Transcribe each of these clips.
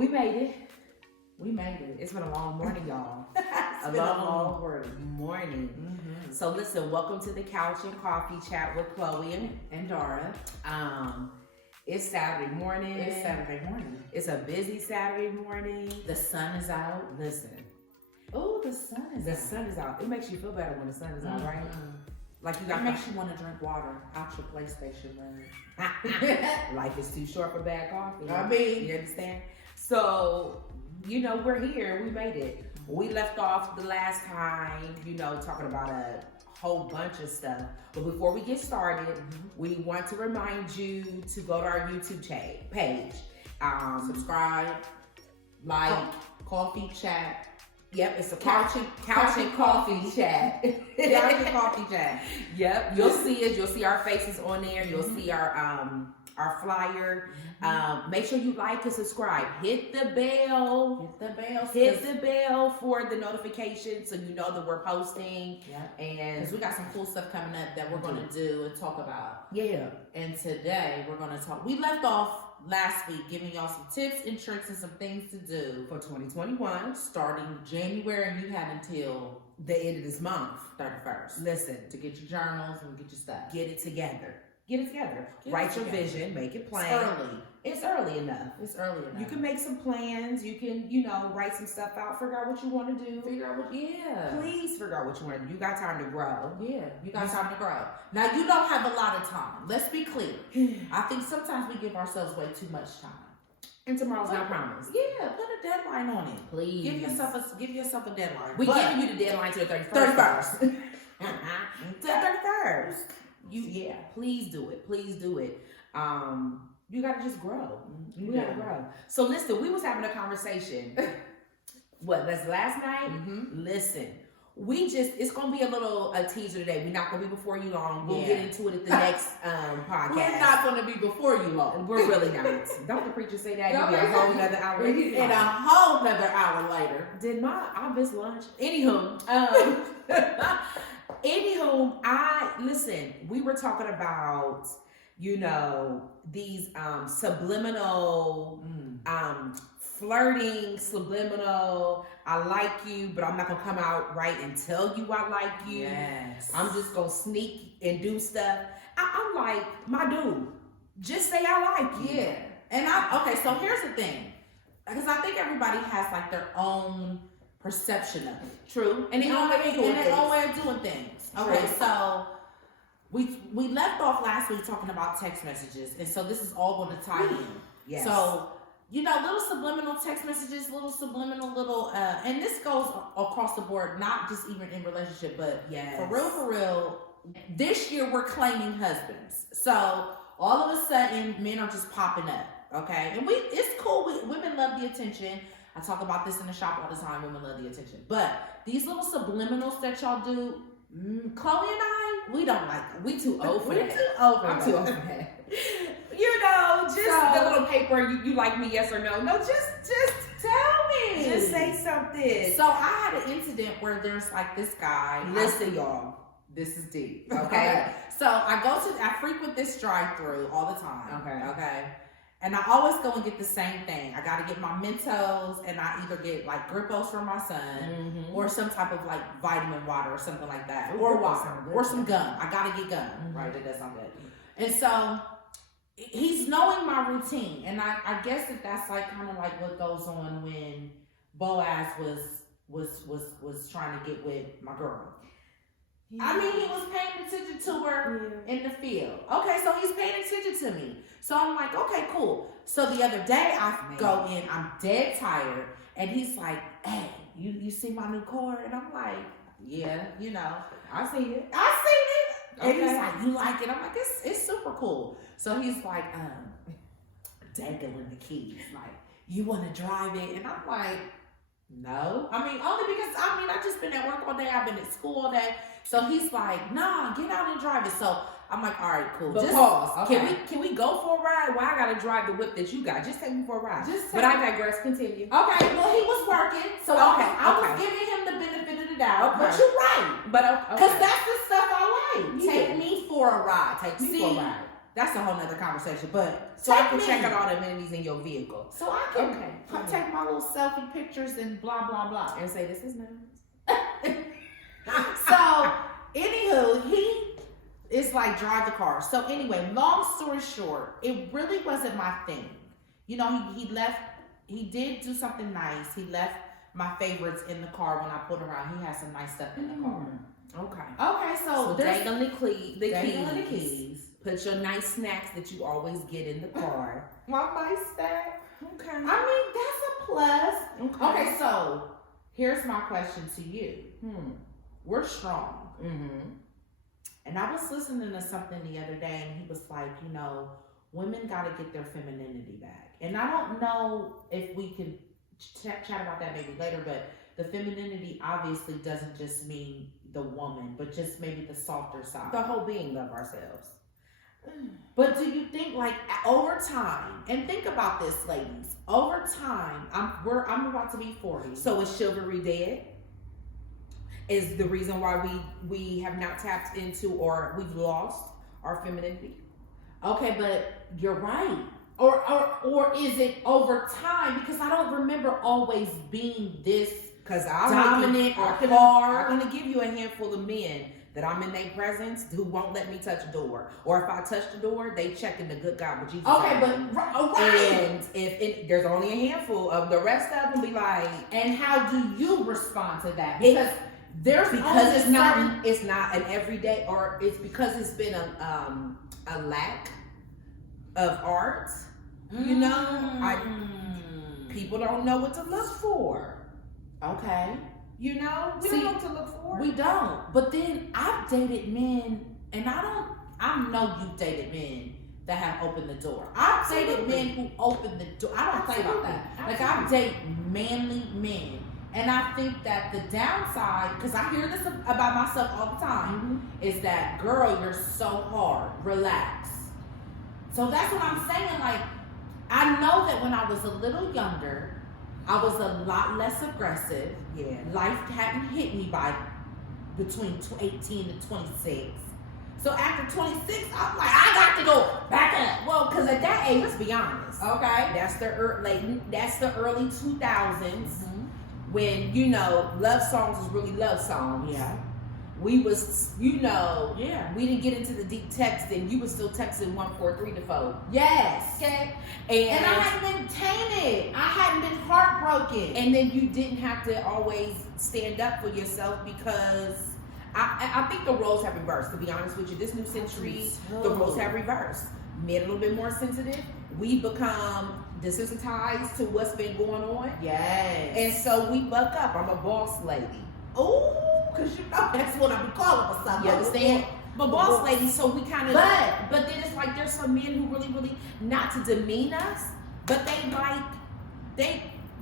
We made it. We made it. It's been a long morning, y'all. a long morning. Mm-hmm. So listen, welcome to the Couch and Coffee Chat with Chloe and Dara. It's Saturday morning. It's a busy Saturday morning. The sun is out. Listen. Oh, the sun is out. It makes you feel better when the sun is out, right? Like it makes you want to drink water out your PlayStation room. Life is too short for bad coffee. I mean, you understand? So, we're here. We made it. We left off the last time, talking about a whole bunch of stuff. But before we get started, we want to remind you to go to our YouTube page. Subscribe, like, coffee chat. Yep, it's a couch and coffee chat. Couch and coffee chat. Yep, you'll see us. You'll see our faces on there. You'll see our flyer. Make sure you like and subscribe. Hit the bell. Hit the bell for the notification so you know that we're posting. Yeah. And because we got some cool stuff coming up that we're going to do and talk about. Yeah. And today we're going to talk. We left off last week giving y'all some tips and tricks and some things to do for 2021 starting January, and you have until the end of this month, 31st. Listen, to get your journals and get your stuff. Get it together. Write your vision, make it plain. It's early enough. You can make some plans. You can, write some stuff out. Figure out what you want to do. Please figure out what you want to do. You got time to grow. Yeah, you got time to grow. Now, you don't have a lot of time. Let's be clear. I think sometimes we give ourselves way too much time. And tomorrow's not promised. Yeah, put a deadline on it. Please. Give yourself a deadline. We're giving you the deadline to the 31st. To the 31st. Please do it. You gotta just grow. You gotta grow. So listen, we was having a conversation. That's last night? Listen, it's gonna be a teaser today. We're not gonna be before you long. We'll get into it at the next podcast. We're not gonna be before you long. We're really not. Don't the preacher say that? You'll be a whole nother hour. And a whole nother hour later. I missed lunch. Anywho, we were talking about, these subliminal, flirting, subliminal, I like you, but I'm not gonna come out right and tell you I like you. Yes. I'm just gonna sneak and do stuff. I'm like, my dude, just say I like you. Yeah. And so here's the thing. Because I think everybody has like their own perception of it. True. And their own way of doing things. True. Okay, so we left off last week talking about text messages, and so this is all going to tie in. Yes. So, little subliminal text messages, and this goes across the board, not just even in relationship, but for real, this year we're claiming husbands. So all of a sudden, men are just popping up, okay? And it's cool. Women love the attention. I talk about this in the shop all the time. Women love the attention. But these little subliminals that y'all do, Chloe and I, we don't like them. We too old for that. I'm too old for that. The little paper, you like me, yes or no? No, just tell me. Just say something. So I had an incident where there's like this guy. Listen, y'all. This is deep. Okay. So I frequent this drive-thru all the time. Okay. And I always go and get the same thing. I got to get my Mentos, and I either get like Grippos for my son, or some type of like vitamin water or something like that, or water, or some gum. I got to get gum, right? That does sound good. And so he's knowing my routine, and I guess that's like kind of like what goes on when Boaz was trying to get with my girl. Yeah. I mean, he was paying attention to her in the field. Okay, so he's paying attention to me. So I'm like, okay, cool. So the other day I go in, I'm dead tired, and he's like, hey, you see my new car? And I'm like, yeah, I seen it. And he's like, you like it? I'm like, it's super cool. So he's like, dangling the keys. Like, you want to drive it? And I'm like, no. I mean, only because, I just been at work all day. I've been at school all day. So he's like, nah, get out and drive it. So I'm like, all right, cool. But pause. Okay. Can we go for a ride? Why I gotta drive the whip that you got? Just take me for a ride. But I digress. Continue. Okay. Well, he was working, so I was giving him the benefit of the doubt. Okay. But you're right. But because that's the stuff I like. Yeah. Take me for a ride. Take me for a ride. That's a whole nother conversation. But so I can check out all the amenities in your vehicle. So I can take my little selfie pictures and blah blah blah and say this is nice. So anywho, he is like drive the car. So anyway, long story short, it really wasn't my thing. You know, he left. He did do something nice. He left my favorites in the car when I put around. He has some nice stuff in the car. Okay. So dangle the keys. Put your nice snacks that you always get in the car. My nice snack. Okay. I mean, that's a plus. Okay. So here's my question to you. We're strong. And I was listening to something the other day, and he was like, you know, women got to get their femininity back. And I don't know if we can chat about that maybe later, but the femininity obviously doesn't just mean the woman, but just maybe the softer side. The whole being of ourselves. But do you think, like, over time, and think about this, ladies, over time, I'm about to be 40. So is chivalry dead? Is the reason why we have not tapped into or we've lost our femininity? Okay, but you're right. Or is it over time? Because I don't remember always being this dominant or hard. I'm gonna give you a handful of men that I'm in their presence who won't let me touch a door. Or if I touch the door, they checking the good God with Jesus. Okay, but right. And if there's only a handful of the rest of them be like, and how do you respond to that? Because it's not an everyday, or it's because it's been a lack of art. You know, people don't know what to look for. Okay. You know, we don't know what to look for. We don't. But then I've dated men, and I know you've dated men that have opened the door. I've dated men who opened the door. I don't play about that. Like, I date manly men. And I think that the downside, because I hear this about myself all the time, is that, girl, you're so hard. Relax. So that's what I'm saying. Like, I know that when I was a little younger, I was a lot less aggressive. Yeah. Life hadn't hit me by between 18 and 26. So after 26, I'm like, I got to go back up. Well, because at that age, let's be honest. Okay. That's the early 2000s. When, you know, love songs was really love songs. Yeah. We was, you know, yeah. We didn't get into the deep text, and you was still texting 143 to 4. Yes. Okay. And I hadn't been tainted. I hadn't been heartbroken. And then you didn't have to always stand up for yourself, because I think the roles have reversed, to be honest with you. This new century, the roles have reversed. Men a little bit more sensitive. We become desensitized to what's been going on. Yes. And so we buck up. I'm a boss lady. Ooh, because you know that's what I'm calling myself. You understand? But boss lady, so we kind of. But then it's like there's some men who really, not to demean us, but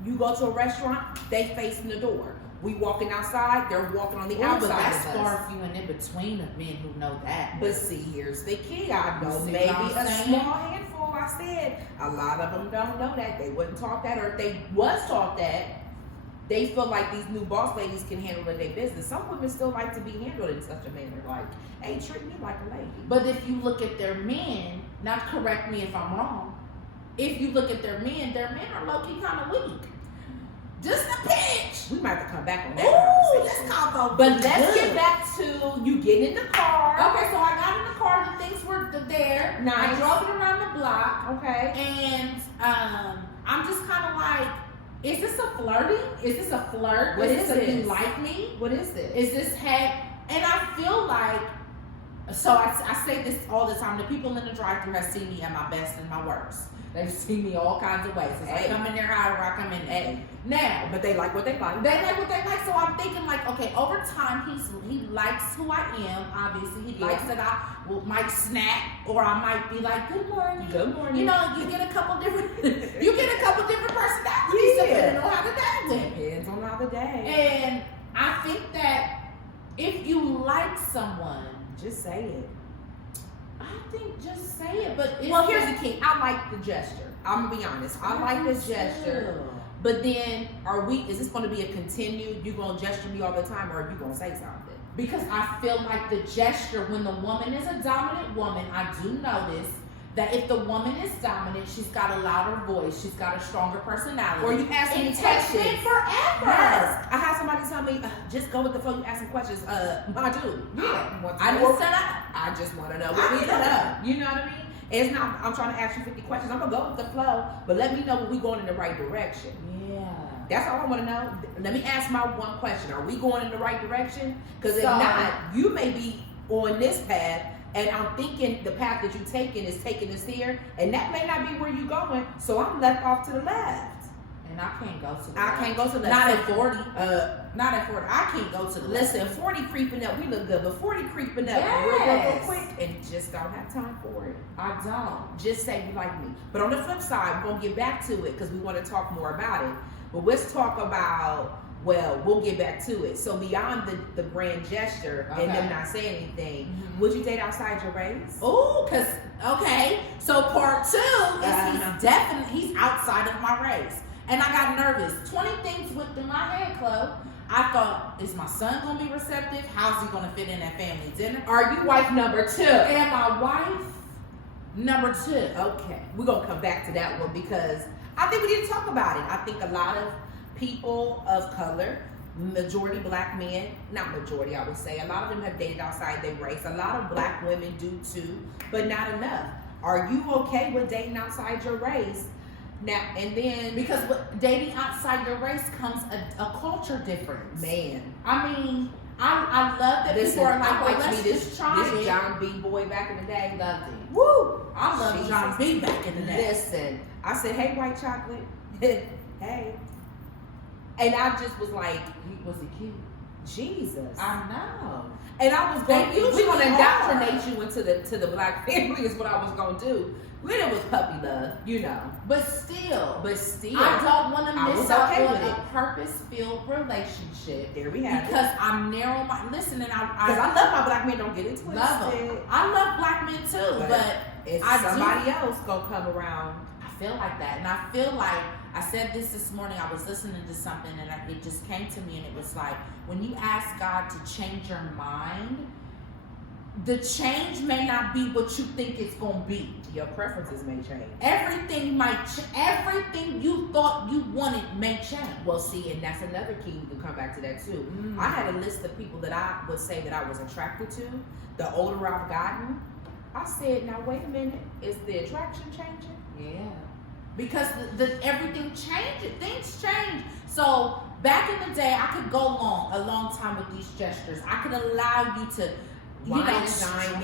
you go to a restaurant, they facing the door. We walking outside, they're walking on the outside. But that's far few and in between of men who know that. But see, here's the key. I know maybe a small handful. I said a lot of them don't know that. They wasn't taught that, or if they was taught that, they feel like these new boss ladies can handle their business. Some women still like to be handled in such a manner, like, hey, treat me like a lady. But if you look at their men, now correct me if I'm wrong, if you look at their men are low-key kind of weak. Just a pinch. We might have to come back on that conversation. Let's talk but let's get back to you getting in the car. Okay, so I got in the car, the things were there. Nice. I drove it around the block. Okay. And I'm just kind of like, is this a flirting? Is this a flirt? What is this? You like me? What is this? Is this head? And I feel like, so I say this all the time. The people in the drive-thru have seen me at my best and my worst. They've seen me all kinds of ways. It's like, come in there however I come in there. Now, but they like what they like. They like what they like. So I'm thinking like, okay, over time he likes who I am. Obviously, he likes that I might snap, or I might be like, good morning. Good morning. You know, you get a couple different personalities depending on how the day went. Depends on how the day. And I think that if you like someone, just say it. I think just say it, but here's the key. I like the gesture. I'm gonna be honest. I like the gesture. But then, is this gonna be a continued, you gonna gesture me all the time, or are you gonna say something? Because I feel like the gesture, when the woman is a dominant woman, I do notice that if the woman is dominant, she's got a louder voice, she's got a stronger personality. Or you ask me questions. questions Forever. Yes. I had somebody tell me, just go with the flow. You ask some questions. I do. Yeah. I didn't set up. I just want to know what we set up. You know what I mean? It's not. I'm trying to ask you 50 questions. I'm gonna go with the flow, but let me know when we going in the right direction. Yeah. That's all I want to know. Let me ask my one question. Are we going in the right direction? Because if not, you may be on this path, and I'm thinking the path that you're taking is taking us here, and that may not be where you're going. So I'm left off to the left. And I can't go to the left. I can't go to the left. Not at 40. Not at 40. I can't go to the left. Listen, 40 creeping up. We look good, but 40 creeping up real quick, and just don't have time for it. I don't. Just say you like me. But on the flip side, we're going to get back to it because we want to talk more about it. But let's talk about, well, we'll get back to it. So beyond the grand gesture and them not saying anything, would you date outside your race? Oh, because, okay. So part 2 is he's outside of my race. And I got nervous. 20 things went through my head, Chloe. I thought, is my son going to be receptive? How's he going to fit in at family dinner? Are you wife number 2? Am I wife number 2? Okay. We're going to come back to that one because I think we need to talk about it. I think a lot of people of color, majority black men, not majority I would say, a lot of them have dated outside their race. A lot of black women do too, but not enough. Are you okay with dating outside your race? Now and then, because dating outside your race comes a culture difference. Man, I mean, I love that people are like, well, let's just try it. This John B. boy back in the day, loved it. Woo! I love John B. back in the day. Listen, I said, hey, white chocolate, hey, and I just was like, was he cute? Jesus, I know. And I was going, we're gonna indoctrinate you into the black family is what I was gonna do. When it was puppy love, you know. But still, I don't want to miss out on a purpose-filled relationship. There we have because I'm narrow my listen, and because I love my black men. Don't get it twisted. Love them. I love black men too, but if somebody else gonna come around, I feel like that, and I feel like I said this morning. I was listening to something, and it just came to me, and it was like, when you ask God to change your mind, the change may not be what you think it's gonna be. Your preferences may change. Everything everything you thought you wanted may change. Well, see, and that's another key. We can come back to that too. I had a list of people that I would say that I was attracted to. The older I've gotten, I said, now wait a minute, is the attraction changing? Yeah. Because everything changes, things change. So back in the day, I could go a long time with these gestures. I could allow you to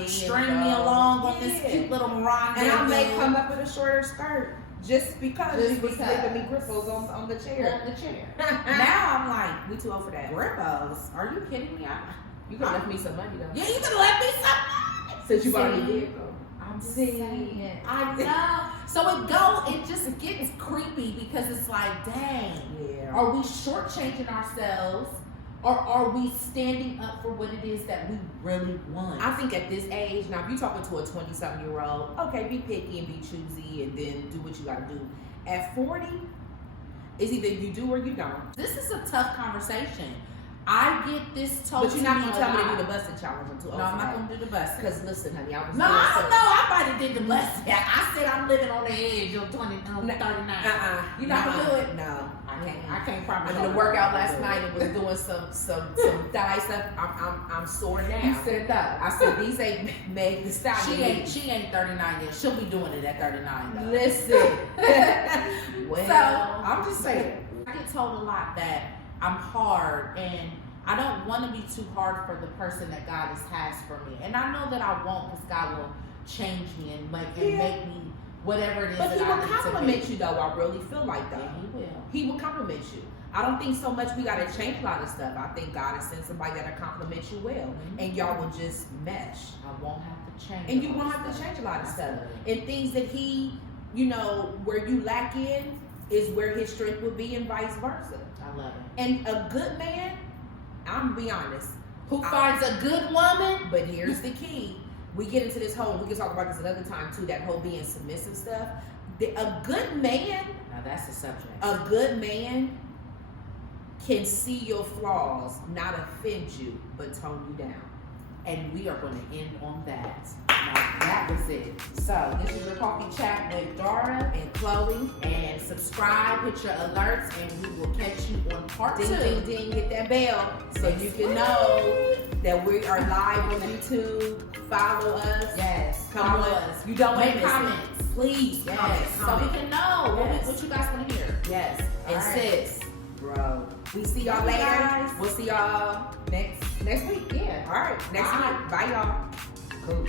string me along on this cute little rendezvous. And I may come up with a shorter skirt just because you was giving me gripples on the chair. On the chair. Now I'm like, we too old for that. Gripples? Are you kidding me? You could have left me some money though. Yeah, you could have left me some money. Since you bought me a vehicle. I'm saying it. I know. So it just gets creepy because it's like, dang, are we shortchanging ourselves? Or are we standing up for what it is that we really want? I think at this age, now if you're talking to a 20-something-year-old, okay, be picky and be choosy and then do what you gotta do. At 40, it's either you do or you don't. This is a tough conversation. I get this told But you're not gonna tell me to do the busting challenge until No, I'm not gonna do the busting. Because listen, honey, I was I might have did the busting. I said I'm living on the edge of 39. You're not gonna do it? No. I can't promise. I did a workout last night and was doing some thigh stuff. I'm sore now. You said that. I said these ain't made the style. She ain't 39 yet. She'll be doing it at 39 though. Listen. Well, so I'm just saying. I get told a lot that I'm hard and I don't want to be too hard for the person that God has for me. And I know that I won't because God will change me and make me whatever it is. But he will compliment you though. I really feel like that. Yeah, he will. He will compliment you. I don't think so much we gotta change a lot of stuff. I think God has sent somebody that'll compliment you well. And y'all will just mesh. I won't have to change. And you won't have to change a lot of stuff. And things that he, where you lack in is where his strength will be and vice versa. I love it. And a good man, I'm gonna be honest, who finds a good woman. But here's the key. We get into this whole, we can talk about this another time too, that whole being submissive stuff. A good man. Now that's the subject. A good man can see your flaws, not offend you, but tone you down. And we are going to end on that. Now, that was it. So, this is your coffee chat with Dara And Chloe, and subscribe, hit your alerts, and we will catch you on part 2. ding, ding, ding, hit that bell so you can know that we are live on YouTube. Follow us. Yes, Come follow on. us. You don't Make want to comments. Please, Yes, comment. so we can know Yes. what you guys want to hear. Yes. All And right. sis, bro, we see y'all Love you later. guys. We'll see y'all Next week, yeah. all right, next Bye. week. Bye, y'all. Cool.